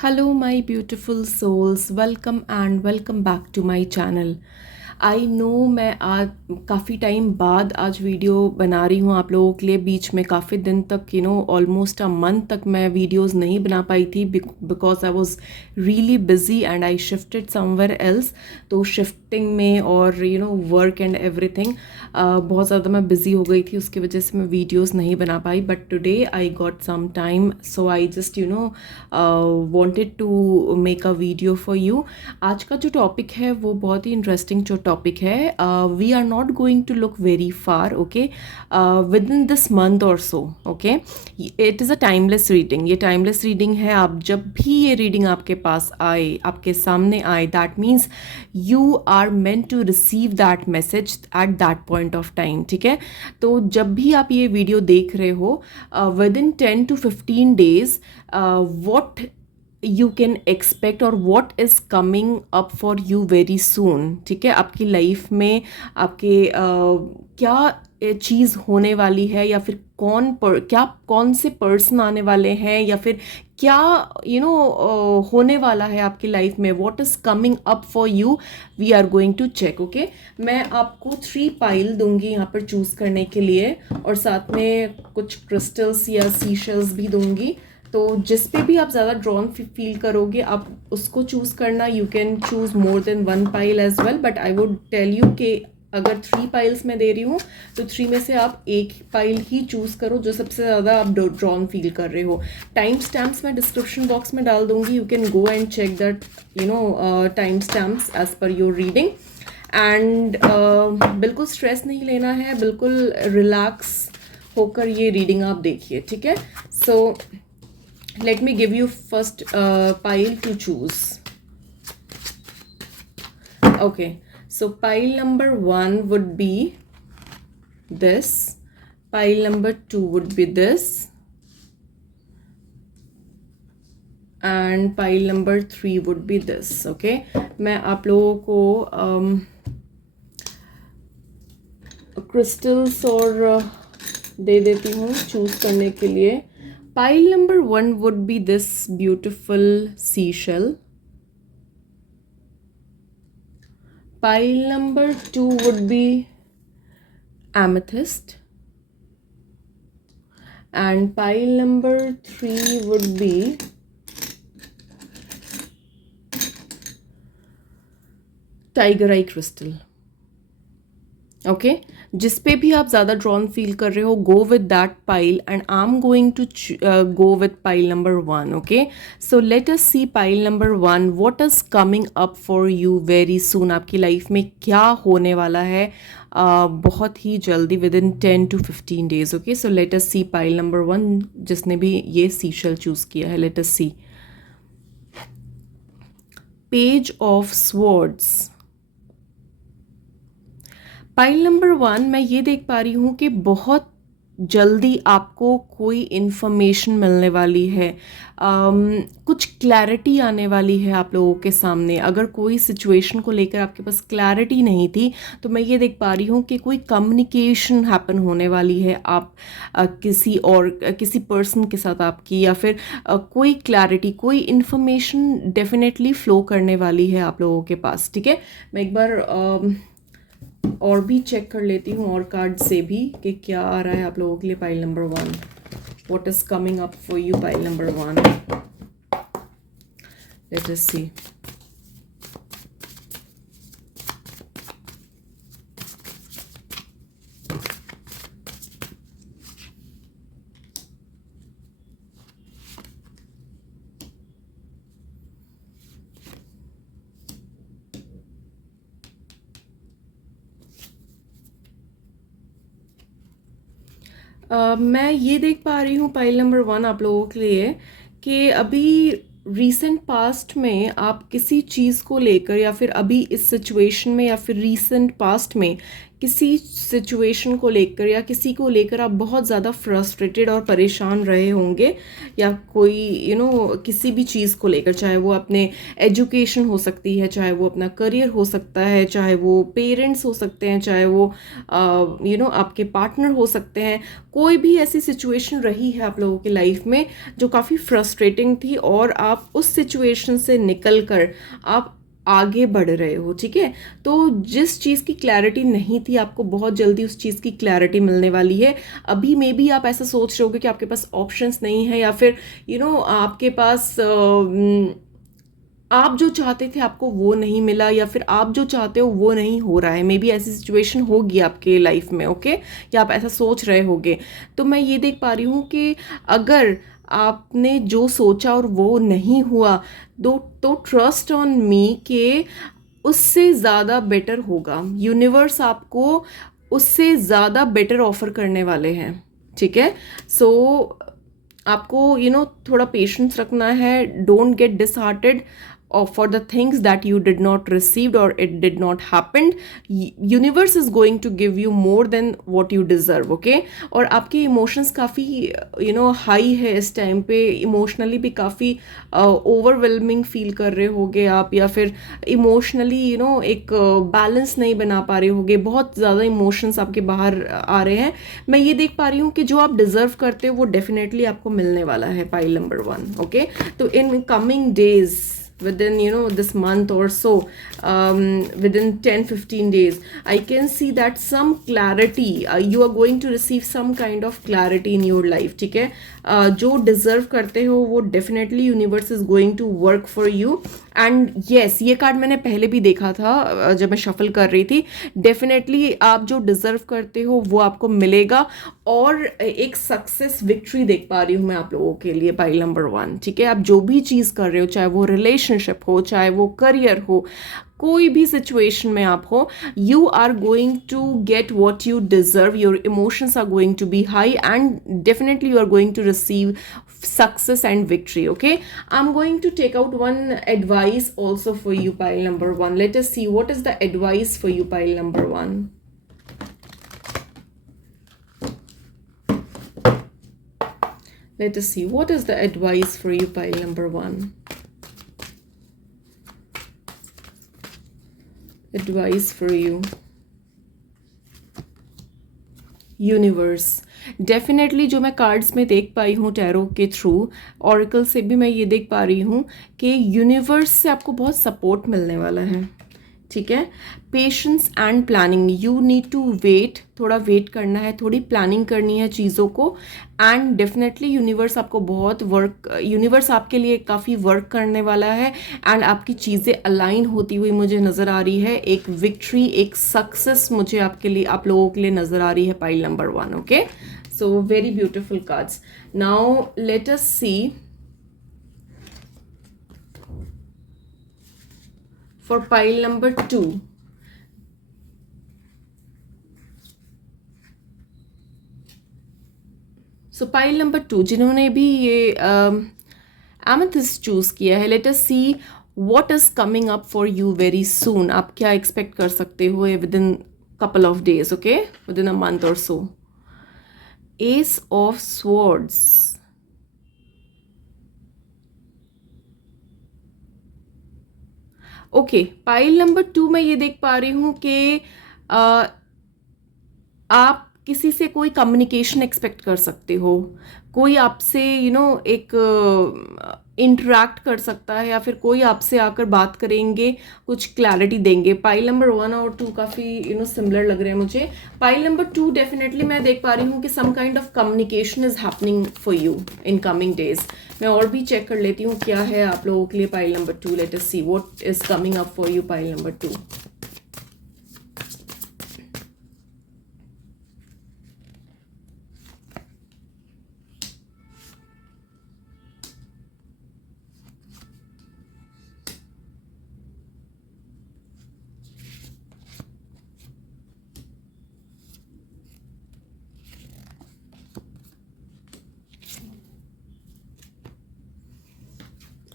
Hello, my beautiful souls. Welcome and welcome back to my channel. I know मैं आज काफ़ी time बाद आज वीडियो बना रही हूँ आप लोगों के लिए। बीच में काफ़ी दिन तक ऑलमोस्ट अ मंथ तक मैं वीडियोस नहीं बना पाई थी because I was really busy and I shifted somewhere else. तो शिफ्टिंग में और वर्क एंड एवरीथिंग बहुत ज़्यादा मैं बिज़ी हो गई थी, उसकी वजह से मैं वीडियोस नहीं बना पाई। But today I got some time, so I just wanted to make a video for you. आज का जो टॉपिक है वो बहुत ही इंटरेस्टिंग जो टॉपिक है। We are not going to look very far, okay, within this month or so, okay. It is a timeless reading. ये टाइमलेस रीडिंग है। आप जब भी ये रीडिंग आपके पास आए, आपके सामने आए, that means you are meant to receive that message at that point of time, ठीक है। तो जब भी आप ये वीडियो देख रहे हो, with in 10 to 15 days, what you can expect or what is coming up for you very soon, ठीक है। आपकी लाइफ में आपके क्या चीज़ होने वाली है, या फिर कौन से पर्सन आने वाले हैं, या फिर क्या होने वाला है आपकी लाइफ में, what is coming up for you, we are going to check, okay. मैं आपको 3 पाइल दूंगी यहाँ पर चूज़ करने के लिए, और साथ में कुछ क्रिस्टल्स या सीशल्स भी दूंगी। तो जिस पे भी आप ज़्यादा ड्रॉन फील करोगे आप उसको चूज़ करना। You can choose more than 1 pile as well, but I would tell you कि अगर 3 पाइल्स मैं दे रही हूँ तो 3 में से आप एक पाइल ही चूज़ करो जो सबसे ज़्यादा आप ड्रॉन फील कर रहे हो। टाइम स्टैम्प्स मैं डिस्क्रिप्शन बॉक्स में डाल दूँगी। You can go and check that time stamps as per your reading. And बिल्कुल स्ट्रेस नहीं लेना है, बिल्कुल रिलैक्स होकर ये रीडिंग आप देखिए, ठीक है। सो let me give you first pile to choose. Okay, so pile number 1 would be this, pile number 2 would be this, and pile number 3 would be this, okay। मैं आप लोगों को क्रिस्टल्स और दे देती हूँ चूज करने के लिए। Pile number 1 would be this beautiful seashell. Pile number 2 would be amethyst. And pile number 3 would be tiger eye crystal. Okay जिस पे भी आप ज़्यादा ड्रॉन फील कर रहे हो, go with that pile, and I am going to go with pile number 1, okay. So let us see pile number 1, what is coming up for you very soon. आपकी life में क्या होने वाला है बहुत ही जल्दी, with in 10 to 15 days, okay. So let us see pile number 1, जिसने भी ये सीशल चूज़ किया है, let us see page of swords. Pile number 1 मैं ये देख पा रही हूँ कि बहुत जल्दी आपको कोई इन्फॉर्मेशन मिलने वाली है, कुछ क्लैरिटी आने वाली है आप लोगों के सामने। अगर कोई सिचुएशन को लेकर आपके पास क्लैरिटी नहीं थी तो मैं ये देख पा रही हूँ कि कोई कम्युनिकेशन हैपन होने वाली है आप किसी पर्सन के साथ आपकी, या फिर कोई क्लैरिटी, कोई इन्फॉर्मेशन डेफिनेटली फ्लो करने वाली है आप लोगों के पास, ठीक है। मैं एक बार और भी चेक कर लेती हूँ और कार्ड से भी कि क्या आ रहा है आप लोगों के लिए pile number 1, what is coming up for you pile number 1। Let us see. मैं ये देख पा रही हूँ पाइल नंबर 1 आप लोगों के लिए कि अभी रीसेंट पास्ट में आप किसी चीज़ को लेकर, या फिर अभी इस सिचुएशन में, या फिर रीसेंट पास्ट में किसी सिचुएशन को लेकर या किसी को लेकर आप बहुत ज़्यादा फ्रस्ट्रेटेड और परेशान रहे होंगे, या कोई किसी भी चीज़ को लेकर, चाहे वो अपने एजुकेशन हो सकती है, चाहे वो अपना करियर हो सकता है, चाहे वो पेरेंट्स हो सकते हैं, चाहे वो आपके पार्टनर हो सकते हैं। कोई भी ऐसी सिचुएशन रही है आप लोगों की लाइफ में जो काफ़ी फ्रस्ट्रेटिंग थी, और आप उस सिचुएशन से निकल कर आप आगे बढ़ रहे हो, ठीक है। तो जिस चीज़ की क्लैरिटी नहीं थी, आपको बहुत जल्दी उस चीज़ की क्लैरिटी मिलने वाली है। अभी मे बी आप ऐसा सोच रहे होगे कि आपके पास ऑप्शंस नहीं है, या फिर आपके पास आप जो चाहते थे आपको वो नहीं मिला, या फिर आप जो चाहते हो वो नहीं हो रहा है। मे बी ऐसी सिचुएशन होगी आपके लाइफ में, ओके, या आप ऐसा सोच रहे होगे। तो मैं ये देख पा रही हूँ कि अगर आपने जो सोचा और वो नहीं हुआ, तो ट्रस्ट ऑन मी कि उससे ज़्यादा बेटर होगा। यूनिवर्स आपको उससे ज़्यादा बेटर ऑफर करने वाले हैं, ठीक है। सो आपको थोड़ा पेशेंस रखना है। Don't get disheartened or for the things that you did not received or it did not happened. Universe is going to give you more than what you deserve, okay? और आपके इमोशंस काफ़ी high है इस time पे। Emotionally भी काफ़ी overwhelming feel कर रहे होगे आप, या फिर इमोशनली एक बैलेंस नहीं बना पा रहे होगे। बहुत ज़्यादा इमोशंस आपके बाहर आ रहे हैं। मैं ये देख पा रही हूँ कि जो आप डिजर्व करते हो वो डेफिनेटली आपको मिलने वाला है, पाइल नंबर 1, ओके। तो in coming days, within this month or so, within 10-15 days, I can see that some clarity, you are going to receive some kind of clarity in your life, ठीक है। जो deserve करते हो वो definitely universe is going to work for you. And yes, ये card मैंने पहले भी देखा था जब मैं शफल कर रही थी। डेफिनेटली आप जो डिजर्व करते हो वो आपको मिलेगा, और एक सक्सेस विक्ट्री देख पा रही हूँ मैं आप लोगों के लिए, पाइल नंबर 1, ठीक है। आप जो भी चीज़ कर रहे हो, चाहे वो रिलेशनशिप हो, चाहे वो करियर हो, कोई भी सिचुएशन में आप हो, you are going to get what you deserve. Your emotions are going to be high and definitely you are going to receive success and victory, okay? I'm going to take out one advice also for you, pile number 1. Let us see what is the advice for you, pile number 1. Let us see what is the advice for you, pile number 1. Advice for you, universe. Definitely जो मैं cards में देख पाई हूँ tarot के through, auricle से भी मैं ये देख पा रही हूँ कि यूनिवर्स से आपको बहुत सपोर्ट मिलने वाला है, ठीक है। Patience and planning, you need to wait, थोड़ा वेट करना है, थोड़ी प्लानिंग करनी है चीज़ों को। एंड डेफिनेटली यूनिवर्स आपको बहुत यूनिवर्स आपके लिए काफ़ी वर्क करने वाला है, एंड आपकी चीज़ें अलाइन होती हुई मुझे नज़र आ रही है। एक विक्ट्री, एक सक्सेस मुझे आपके लिए, आप लोगों के लिए नज़र आ रही है, pile number 1, okay. So very beautiful cards. Now let us see for pile number 2. So pile number 2 जिन्होंने भी ये amethyst चूज किया है, let us see what is coming up for you very soon. आप क्या एक्सपेक्ट कर सकते हो within couple of days, okay, within a month or so. Ace of Swords, okay. Pile number 2 में ये देख पा रही हूँ कि आप किसी से कोई कम्युनिकेशन एक्सपेक्ट कर सकते हो। कोई आपसे एक इंटरेक्ट कर सकता है, या फिर कोई आपसे आकर बात करेंगे, कुछ क्लैरिटी देंगे। पाइल नंबर 1 और 2 काफ़ी सिमिलर लग रहे हैं मुझे। पाइल नंबर 2 डेफिनेटली मैं देख पा रही हूँ कि some kind of communication is happening for you in coming days. मैं और भी चेक कर लेती हूँ क्या है आप लोगों के लिए pile number 2। Let us see what is coming up for you, pile number 2।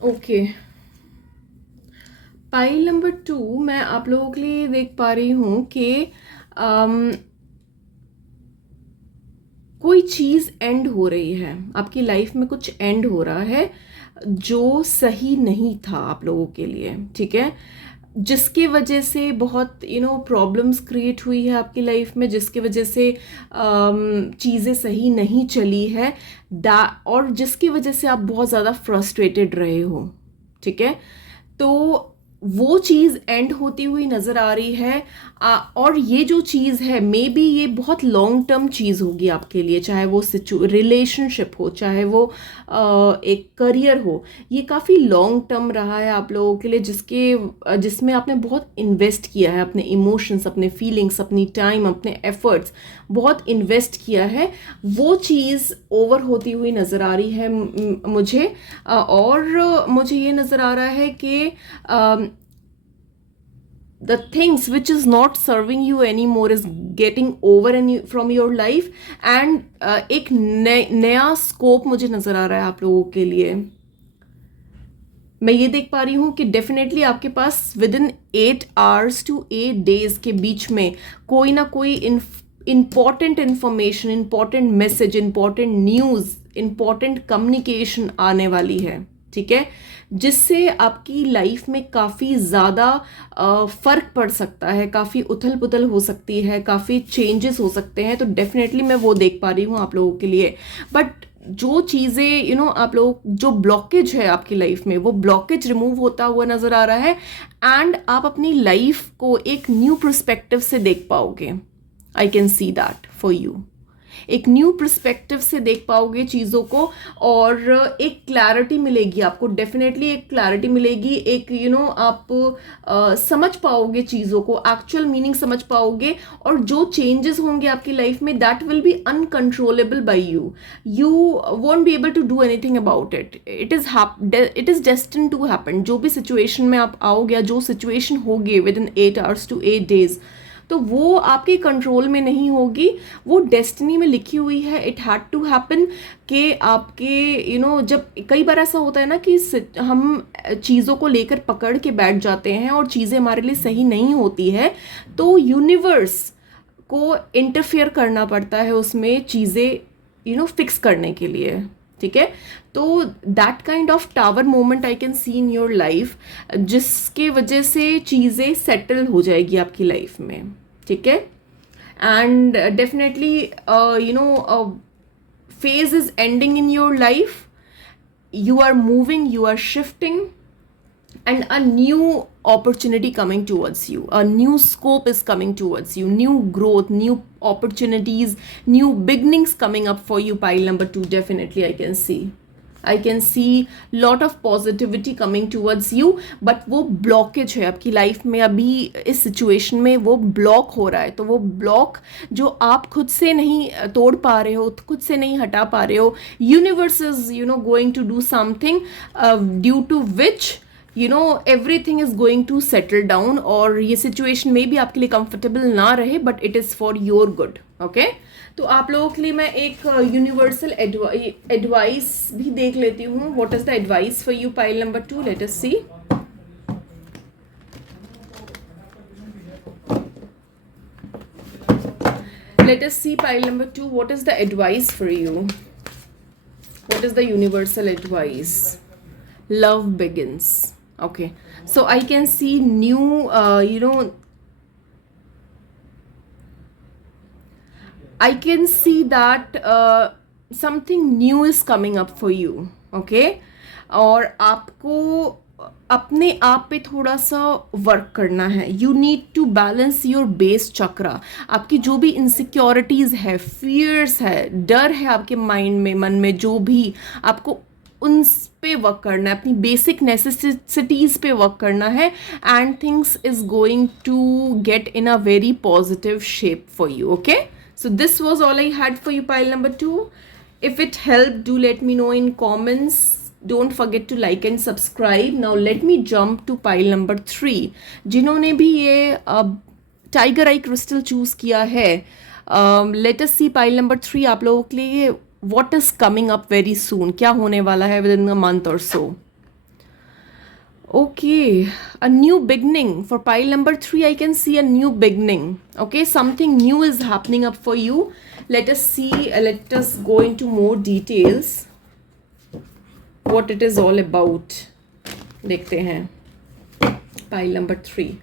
Okay, pile number 2 मैं आप लोगों के लिए देख पा रही हूँ कि कोई चीज़ एंड हो रही है आपकी लाइफ में, कुछ एंड हो रहा है जो सही नहीं था आप लोगों के लिए, ठीक है, जिसकी वजह से बहुत प्रॉब्लम्स क्रिएट हुई है आपकी लाइफ में, जिसकी वजह से चीज़ें सही नहीं चली है, और जिसकी वजह से आप बहुत ज़्यादा फ्रस्ट्रेटेड रहे हो, ठीक है। तो वो चीज़ एंड होती हुई नज़र आ रही है, और ये जो चीज़ है मे बी ये बहुत लॉन्ग टर्म चीज़ होगी आपके लिए, चाहे वो रिलेशनशिप हो, चाहे वो एक करियर हो, ये काफ़ी लॉन्ग टर्म रहा है आप लोगों के लिए, जिसमें आपने बहुत इन्वेस्ट किया है, अपने इमोशंस, अपने फीलिंग्स, अपनी टाइम, अपने एफर्ट्स बहुत इन्वेस्ट किया है। वो चीज़ ओवर होती हुई नज़र आ रही है मुझे, और मुझे ये नज़र आ रहा है कि the things which is not serving you anymore is getting over from your life, and एक नया स्कोप मुझे नज़र आ रहा है आप लोगों के लिए। मैं ये देख पा रही हूँ कि डेफिनेटली आपके पास with in 8 hours to 8 days के बीच में कोई ना कोई important information, important message, important news, important communication आने वाली है, ठीक है, जिससे आपकी लाइफ में काफ़ी ज़्यादा फ़र्क पड़ सकता है, काफ़ी उथल पुथल हो सकती है, काफ़ी चेंजेस हो सकते हैं। तो डेफिनेटली मैं वो देख पा रही हूँ आप लोगों के लिए। बट जो चीज़ें आप लोग, जो ब्लॉकेज है आपकी लाइफ में, वो ब्लॉकेज रिमूव होता हुआ नज़र आ रहा है, एंड आप अपनी लाइफ को एक न्यू पर्सपेक्टिव से देख पाओगे। I can see that for you. एक न्यू पर्सपेक्टिव से देख पाओगे चीज़ों को, और एक क्लैरिटी मिलेगी आपको, डेफिनेटली एक क्लैरिटी मिलेगी, एक आप समझ पाओगे चीज़ों को, एक्चुअल मीनिंग समझ पाओगे, और जो चेंजेस होंगे आपकी लाइफ में that will be uncontrollable by you. You won't be able to do anything about it. It is destined to happen. जो भी सिचुएशन में आप आओगे, जो सिचुएशन होगी with in 8 hours to 8 days, तो वो आपके कंट्रोल में नहीं होगी, वो डेस्टिनी में लिखी हुई है। इट हैड टू हैपन कि आपके जब कई बार ऐसा होता है ना कि हम चीज़ों को लेकर पकड़ के बैठ जाते हैं और चीज़ें हमारे लिए सही नहीं होती है, तो यूनिवर्स को इंटरफेयर करना पड़ता है उसमें चीज़ें फिक्स करने के लिए, ठीक है। तो that kind of tower moment I can see in your life, जिसके वजह से चीज़ें सेटल हो जाएगी आपकी लाइफ में, ठीक है। And definitely phase is ending in your life, you are moving, you are shifting, and a new opportunity coming towards you, a new scope is coming towards you, new growth, new opportunities, new beginnings coming up for you, pile number 2. Definitely I can see lot of positivity coming towards you, but वो blockage है आपकी life में अभी इस situation में, वो block हो रहा है। तो वो ब्लॉक जो आप खुद से नहीं तोड़ पा रहे हो, खुद से नहीं हटा पा रहे हो, universe is going to do something due to which everything is going to settle down, और ये सिचुएशन में भी आपके लिए कंफर्टेबल ना रहे, but it is for your good, okay. तो आप लोगों के लिए मैं एक यूनिवर्सल एडवाइस भी देख लेती हूँ। What is the advice for you, pile number 2? Let us see. Let us see, pile number 2, what is the advice for you? What is the universal advice? Love begins. Okay, so I can see new I can see that something new is coming up for you, okay? और आपको अपने आप पे थोड़ा सा work करना है। You need to balance your base chakra. आपकी जो भी इनसिक्योरिटीज़ है, फियर्स है, डर है आपके माइंड में, मन में, जो भी, आपको उन पे वर्क करना है, अपनी बेसिक नेसेसिटीज़ पे वर्क करना है, and things is going to get in a very positive shape for you, okay? So this was all I had for you, pile number 2. If it helped, do let me know in comments. Don't forget to like and subscribe. Now let me jump to pile number 3. जिन्होंने भी ये tiger आई crystal choose किया है, let us see pile number 3 आप लोगों के लिए what is coming up very soon, क्या होने वाला है within a month or so. Okay, a new beginning. For pile number 3, I can see a new beginning. Okay, something new is happening up for you. Let us see, let us go into more details. What it is all about. देखते हैं. Pile number 3.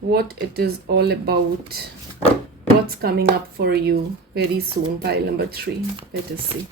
What it is all about. What's coming up for you very soon, pile number 3. Let us see.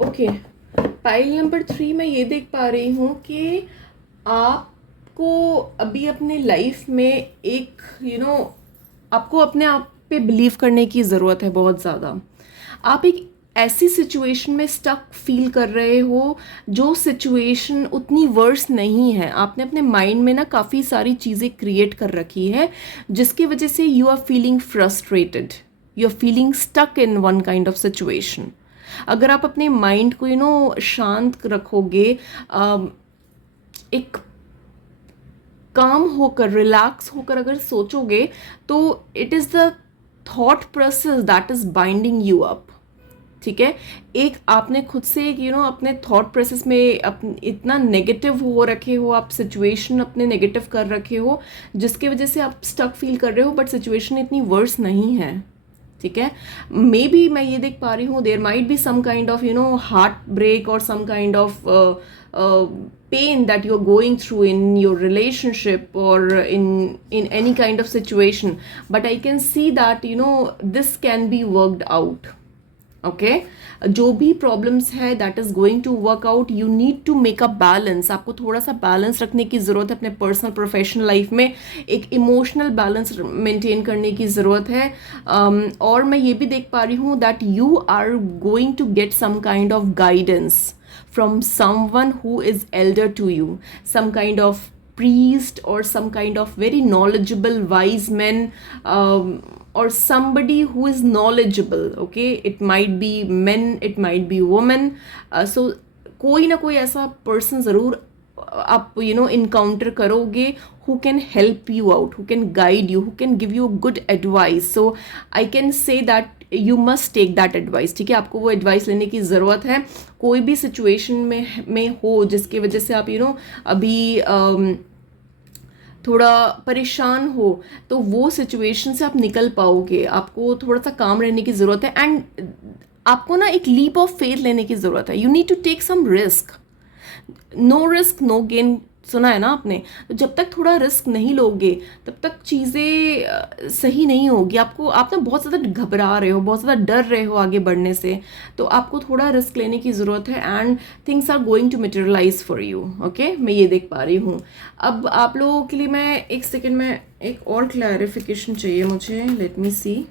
Okay, pile number 3 मैं ये देख पा रही हूँ कि आपको अभी अपने लाइफ में एक आपको अपने आप पे बिलीव करने की ज़रूरत है बहुत ज़्यादा. आप एक ऐसी सिचुएशन में स्टक फील कर रहे हो जो सिचुएशन उतनी वर्स नहीं है. आपने अपने माइंड में ना काफ़ी सारी चीज़ें क्रिएट कर रखी है जिसकी वजह से you are feeling frustrated, you are feeling stuck in one kind of situation. अगर आप अपने माइंड को शांत रखोगे, एक काम होकर, रिलैक्स होकर अगर सोचोगे तो it is the thought process that is binding you up. ठीक है, एक आपने खुद से एक अपने थॉट प्रोसेस में इतना नेगेटिव हो रखे हो, आप सिचुएशन अपने नेगेटिव कर रखे हो जिसकी वजह से आप स्टक फील कर रहे हो, बट सिचुएशन इतनी वर्स नहीं है. ठीक है, मे बी मैं ये देख पा रही हूँ there might be some kind of heart break और some kind of pain that you're going through in your relationship or in any kind of situation, but I can see that this can be worked out. ओके, जो भी problems है that is going to work out. You need to make a balance. आपको थोड़ा सा balance रखने की ज़रूरत है अपने पर्सनल प्रोफेशनल लाइफ में. एक इमोशनल बैलेंस मेंटेन करने की ज़रूरत है. और मैं ये भी देख पा रही हूँ that you are going to get some kind of guidance from someone who is elder to you, some kind of priest or some kind of very knowledgeable wise man, or somebody who is knowledgeable. Okay, it might be men, it might be women. So कोई ना कोई ऐसा person ज़रूर आप encounter करोगे who can help you out, who can guide you, who can give you good advice. So I can say that you must take that advice. ठीक है, आपको वो एडवाइस लेने की ज़रूरत है. कोई भी सिचुएशन में हो जिसकी वजह से आप अभी थोड़ा परेशान हो, तो वो सिचुएशन से आप निकल पाओगे. आपको थोड़ा सा काम रहने की ज़रूरत है एंड आपको ना एक लीप ऑफ फेथ लेने की ज़रूरत है. You need to take some risk. No risk no gain, सुना है ना आपने. तो जब तक थोड़ा रिस्क नहीं लोगे तब तक चीज़ें सही नहीं होगी. आप ना बहुत ज़्यादा घबरा रहे हो, बहुत ज़्यादा डर रहे हो आगे बढ़ने से, तो आपको थोड़ा रिस्क लेने की ज़रूरत है and things are going to materialise for you. Okay, मैं ये देख पा रही हूँ. अब आप लोगों के लिए मैं एक सेकेंड में एक और क्लैरिफिकेशन चाहिए मुझे. लेट मी सी.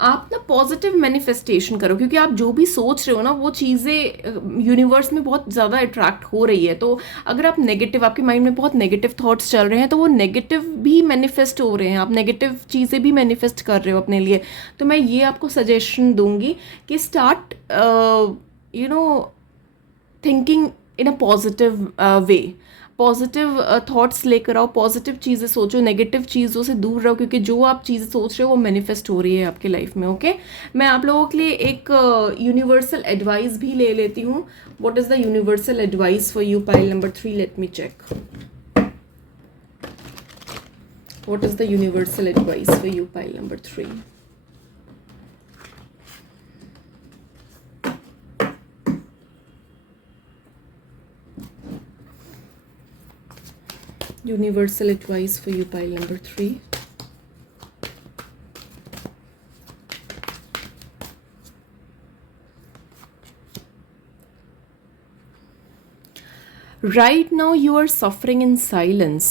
आप ना पॉजिटिव मैनिफेस्टेशन करो, क्योंकि आप जो भी सोच रहे हो ना वो चीज़ें यूनिवर्स में बहुत ज़्यादा अट्रैक्ट हो रही है. तो अगर आप नेगेटिव, आपके माइंड में बहुत नेगेटिव थॉट्स चल रहे हैं, तो वो नेगेटिव भी मैनिफेस्ट हो रहे हैं. आप नेगेटिव चीज़ें भी मैनिफेस्ट कर रहे हो अपने लिए. तो मैं ये आपको सजेशन दूंगी कि start thinking in a positive way. Positive thoughts लेकर आओ, पॉजिटिव चीज़ें सोचो, नेगेटिव चीज़ों से दूर रहो, क्योंकि जो आप चीज़ें सोच रहे हो वो मैनिफेस्ट हो रही है आपके लाइफ में. ओके, मैं आप लोगों के लिए एक यूनिवर्सल एडवाइस भी ले लेती हूँ. What is the universal advice for you, pile number 3. Let me check. What is the universal advice for you, pile number 3. Universal advice for you, pile number 3. Right now you are suffering in silence.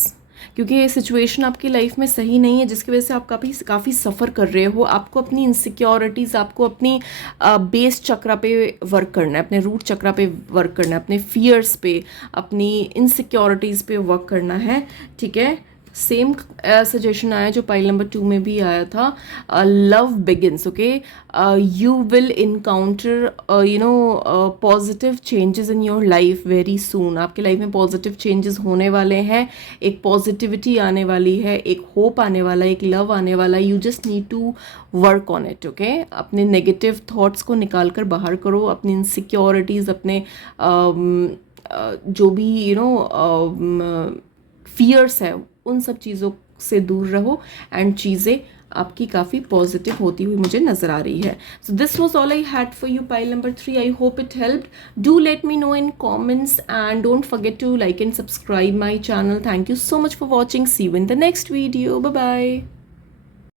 क्योंकि ये situation आपकी life में सही नहीं है, जिसकी वजह से आप काफ़ी सफ़र कर रहे हो। आपको अपनी इनसिक्योरिटीज़, आपको अपनी बेस चक्रा पे वर्क करना है, अपने रूट चक्रा पे वर्क करना है, अपने फियर्स पे, अपनी इनसिक्योरिटीज़ पे वर्क करना है, ठीक है। सेम सजेशन आया जो पाइल नंबर 2 में भी आया था, love begins, okay. You will encounter positive changes in your life very soon. आपके लाइफ में पॉजिटिव चेंजेस होने वाले हैं, एक पॉजिटिविटी आने वाली है, एक होप आने वाला है, एक लव आने वाला है। You just need to work on it, okay. अपने नेगेटिव थॉट्स को निकाल कर बाहर करो, अपनी इनसिक्योरिटीज़, अपने जो भी फियर्स है, उन सब चीज़ों से दूर रहो एंड चीज़ें आपकी काफ़ी पॉजिटिव होती हुई मुझे नज़र आ रही है। So this was all I had for you pile number 3। I hope it helped. Do let me know in comments and don't forget to like and subscribe my channel. Thank you so much for watching. See you in the next video. Bye bye.